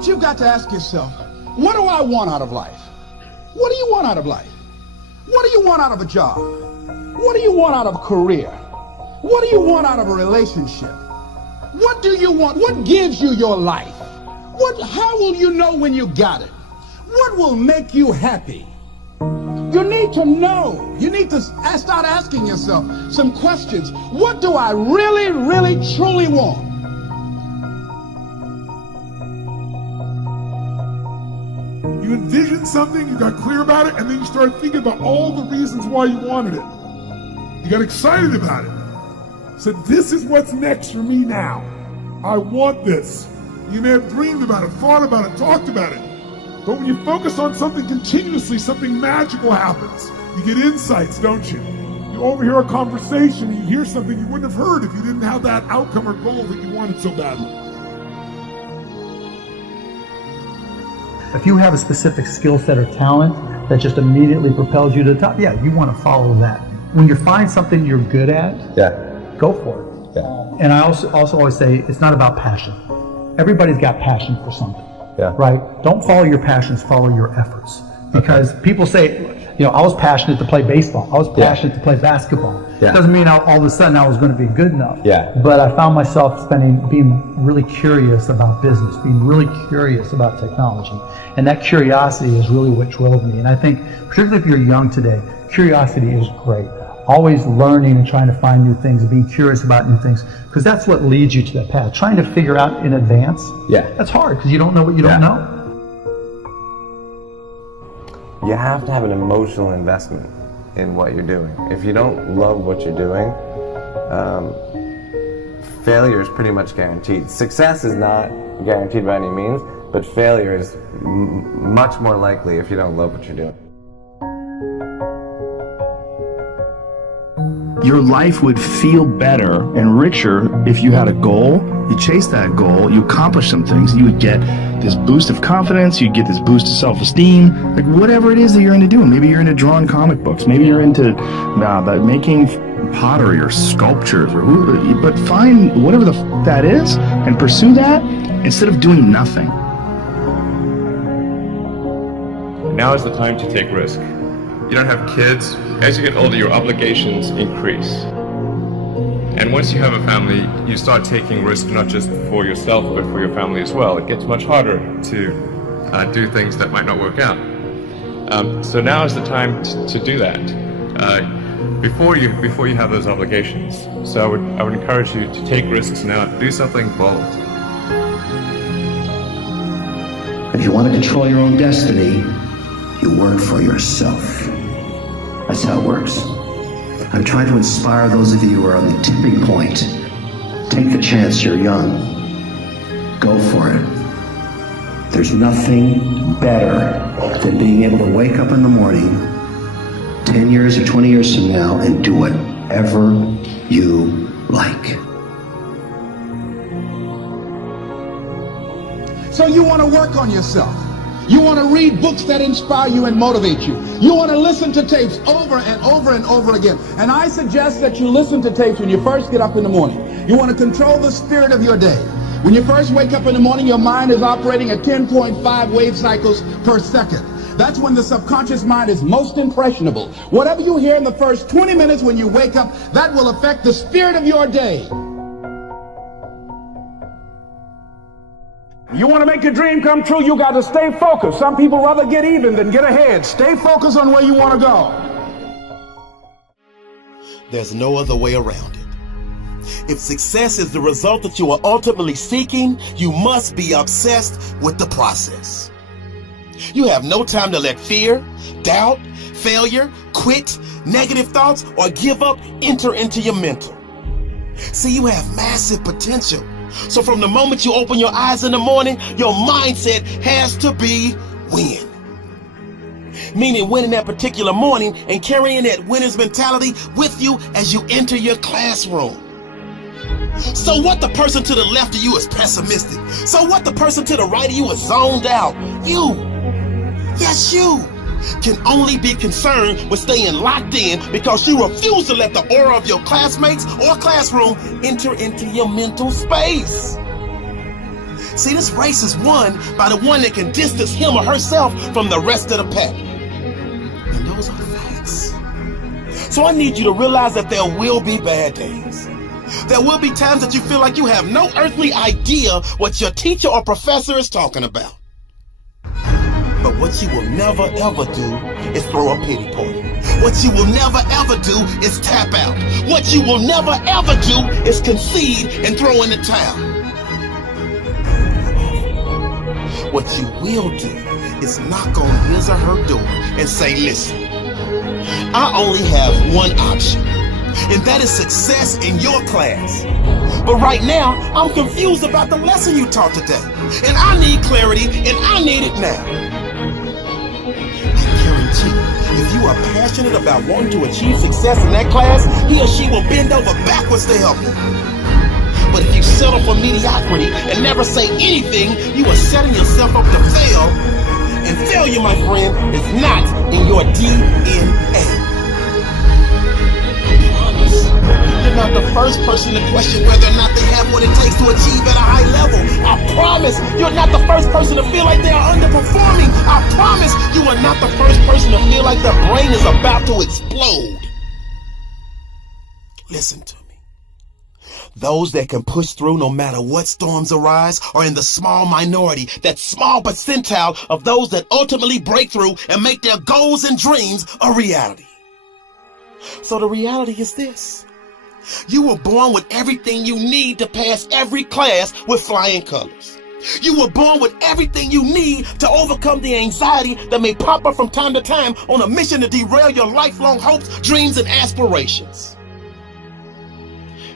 But you've got to ask yourself, what do I want out of life? What do you want out of life? What do you want out of a job? What do you want out of a career? What do you want out of a relationship? What do you want? What gives you your life? How will you know when you got it? What will make you happy? You need to know. You need to start asking yourself some questions. What do I really, really, truly want? You envisioned something, you got clear about it, and then you started thinking about all the reasons why you wanted it. You got excited about it. Said, this is what's next for me now. I want this. You may have dreamed about it, thought about it, talked about it. But when you focus on something continuously, something magical happens. You get insights, don't you? You overhear a conversation, you hear something you wouldn't have heard if you didn't have that outcome or goal that you wanted so badly. If you have a specific skill set or talent that just immediately propels you to the top, yeah, you want to follow that. When you find something you're good at, go for it. And I also always say it's not about passion. Everybody's got passion for something, right? Don't follow your passions, follow your efforts. Because people say, you know, I was passionate to play baseball. I was passionate to play basketball. It doesn't mean all of a sudden I was going to be good enough. But I found myself being really curious about business, being really curious about technology. And that curiosity is really what drove me. And I think, particularly if you're young today, curiosity is great. Always learning and trying to find new things and being curious about new things, because that's what leads you to that path. Trying to figure out in advance, that's hard because you don't know what you don't know. You have to have an emotional investment in what you're doing. If you don't love what you're doing, failure is pretty much guaranteed. Success is not guaranteed by any means, but failure is much more likely if you don't love what you're doing. Your life would feel better and richer if you had a goal, you chase that goal, you accomplish some things, you would get this boost of confidence, you'd get this boost of self-esteem, like whatever it is that you're into doing. Maybe you're into drawing comic books, maybe you're into making pottery or sculptures, but find whatever that is and pursue that instead of doing nothing. Now is the time to take risk. You don't have kids. As you get older, your obligations increase. And once you have a family, you start taking risks not just for yourself, but for your family as well. It gets much harder to do things that might not work out. So now is the time to do that before you have those obligations. So I would encourage you to take risks now. Do something bold. If you want to control your own destiny, you work for yourself. That's how it works. I'm trying to inspire those of you who are on the tipping point. Take the chance, you're young. Go for it. There's nothing better than being able to wake up in the morning 10 years or 20 years from now and do whatever you like. So you want to work on yourself. You want to read books that inspire you and motivate you. You want to listen to tapes over and over and over again. And I suggest that you listen to tapes when you first get up in the morning. You want to control the spirit of your day. When you first wake up in the morning, your mind is operating at 10.5 wave cycles per second. That's when the subconscious mind is most impressionable. Whatever you hear in the first 20 minutes when you wake up, that will affect the spirit of your day. You want to make your dream come true, you got to stay focused. Some people rather get even than get ahead. Stay focused on where you want to go. There's no other way around it. If success is the result that you are ultimately seeking, you must be obsessed with the process. You have no time to let fear, doubt, failure, quit, negative thoughts, or give up enter into your mental. See, you have massive potential. So from the moment you open your eyes in the morning, your mindset has to be win. Meaning winning that particular morning and carrying that winner's mentality with you as you enter your classroom. So what the person to the left of you is pessimistic? So what the person to the right of you is zoned out? You, yes you, can only be concerned with staying locked in because you refuse to let the aura of your classmates or classroom enter into your mental space. See, this race is won by the one that can distance him or herself from the rest of the pack. And those are facts. So I need you to realize that there will be bad days. There will be times that you feel like you have no earthly idea what your teacher or professor is talking about. But what you will never ever do is throw a pity party. What you will never ever do is tap out. What you will never ever do is concede and throw in the towel. What you will do is knock on his or her door and say, listen, I only have one option, and that is success in your class. But right now, I'm confused about the lesson you taught today, and I need clarity, and I need it now. I guarantee if you are passionate about wanting to achieve success in that class, he or she will bend over backwards to help you. But if you settle for mediocrity and never say anything, you are setting yourself up to fail. And failure, my friend, is not in your DNA. I promise. You're not the first person to question whether or not they have what it takes to achieve at a high level. I promise. You're not the first person to feel like they are underperforming. I promise. You are not the first person to feel like their brain is about to explode. Listen to me. Those that can push through no matter what storms arise are in the small minority, that small percentile of those that ultimately break through and make their goals and dreams a reality. So the reality is this. You were born with everything you need to pass every class with flying colors. You were born with everything you need to overcome the anxiety that may pop up from time to time on a mission to derail your lifelong hopes, dreams, and aspirations.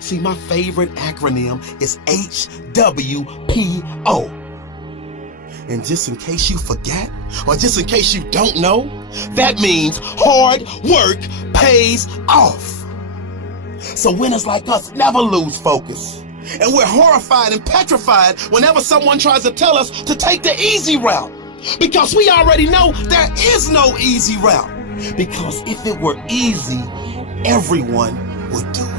See, my favorite acronym is HWPO. And just in case you forget, or just in case you don't know, that means hard work pays off. So winners like us never lose focus. And we're horrified and petrified whenever someone tries to tell us to take the easy route. Because we already know there is no easy route. Because if it were easy, everyone would do it.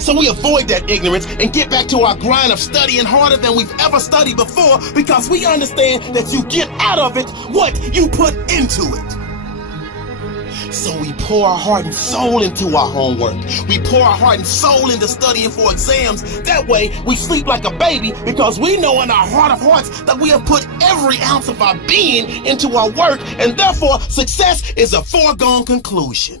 So we avoid that ignorance and get back to our grind of studying harder than we've ever studied before, because we understand that you get out of it what you put into it. So we pour our heart and soul into our homework. We pour our heart and soul into studying for exams. That way we sleep like a baby, because we know in our heart of hearts that we have put every ounce of our being into our work, and therefore success is a foregone conclusion.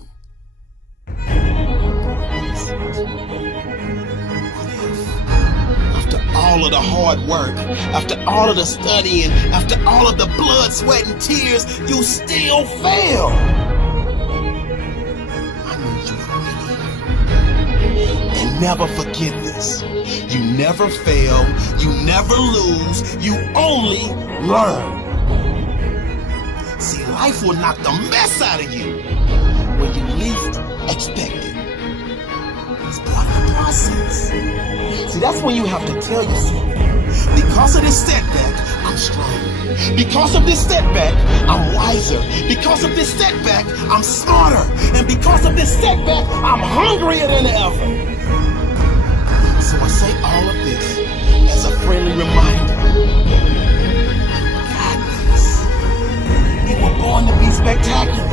All of the hard work, after all of the studying, after all of the blood, sweat, and tears, you still fail. I need you to really hear. And never forget this. You never fail, you never lose, you only learn. See, life will knock the mess out of you when you least expect it. It's part of the process. See, that's when you have to tell yourself, because of this setback, I'm stronger. Because of this setback, I'm wiser. Because of this setback, I'm smarter. And because of this setback, I'm hungrier than ever. So I say all of this as a friendly reminder. God bless. You were born to be spectacular.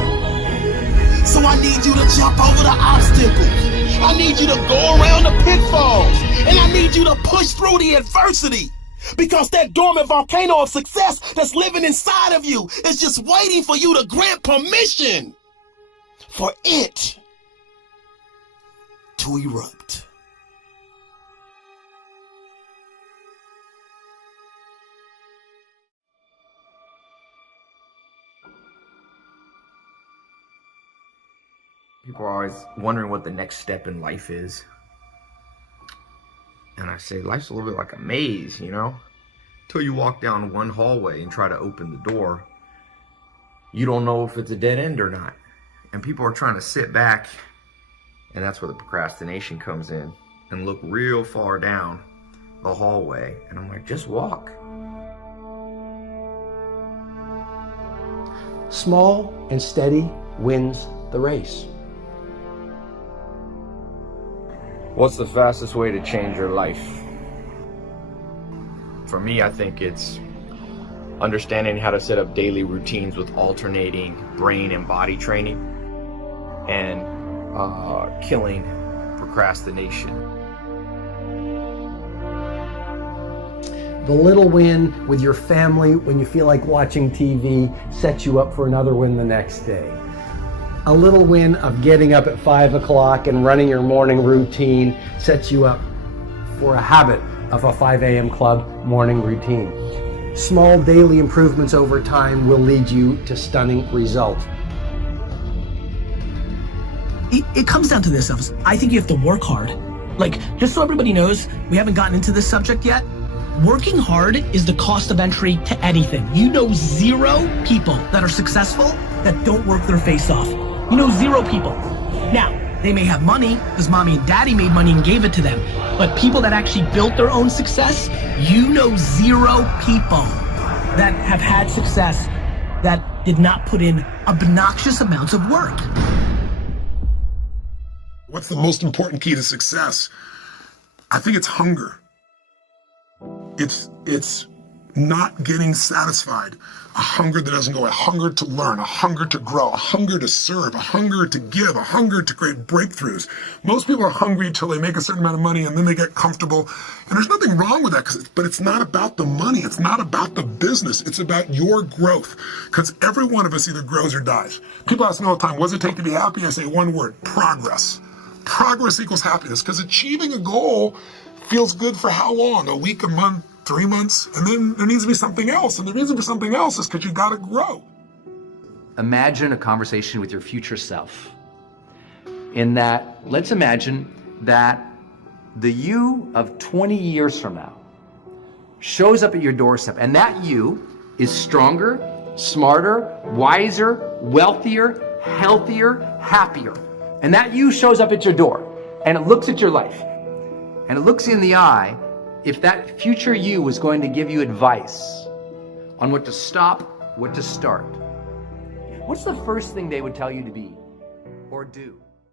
So I need you to jump over the obstacles. I need you to go around the pitfalls, and I need you to push through the adversity, because that dormant volcano of success that's living inside of you is just waiting for you to grant permission for it to erupt. People are always wondering what the next step in life is. And I say, life's a little bit like a maze, you know? Until you walk down one hallway and try to open the door, you don't know if it's a dead end or not. And people are trying to sit back, and that's where the procrastination comes in, and look real far down the hallway. And I'm like, just walk. Small and steady wins the race. What's the fastest way to change your life? For me, I think it's understanding how to set up daily routines with alternating brain and body training, and killing procrastination. The little win with your family when you feel like watching TV sets you up for another win the next day. A little win of getting up at 5 o'clock and running your morning routine sets you up for a habit of a 5 a.m. club morning routine. Small daily improvements over time will lead you to stunning results. It comes down to this, Elvis. I think you have to work hard. Like, just so everybody knows, we haven't gotten into this subject yet. Working hard is the cost of entry to anything. You know 0 people that are successful that don't work their face off. You know 0 people. Now, they may have money because mommy and daddy made money and gave it to them. But people that actually built their own success, you know 0 people that have had success that did not put in obnoxious amounts of work. What's the most important key to success? I think it's hunger. It's not getting satisfied. A hunger that doesn't go, a hunger to learn, a hunger to grow, a hunger to serve, a hunger to give, a hunger to create breakthroughs. Most people are hungry until they make a certain amount of money and then they get comfortable. And there's nothing wrong with that, but it's not about the money. It's not about the business. It's about your growth. Because every one of us either grows or dies. People ask me all the time, what does it take to be happy? I say one word, progress. Progress equals happiness, because achieving a goal feels good for how long? A week, a month, 3 months, and then there needs to be something else. And the reason for something else is because you got to grow. Imagine a conversation with your future self. In that, let's imagine that the you of 20 years from now shows up at your doorstep, and that you is stronger, smarter, wiser, wealthier, healthier, happier. And that you shows up at your door, and it looks at your life, and it looks you in the eye. If that future you was going to give you advice on what to stop, what to start, what's the first thing they would tell you to be or do?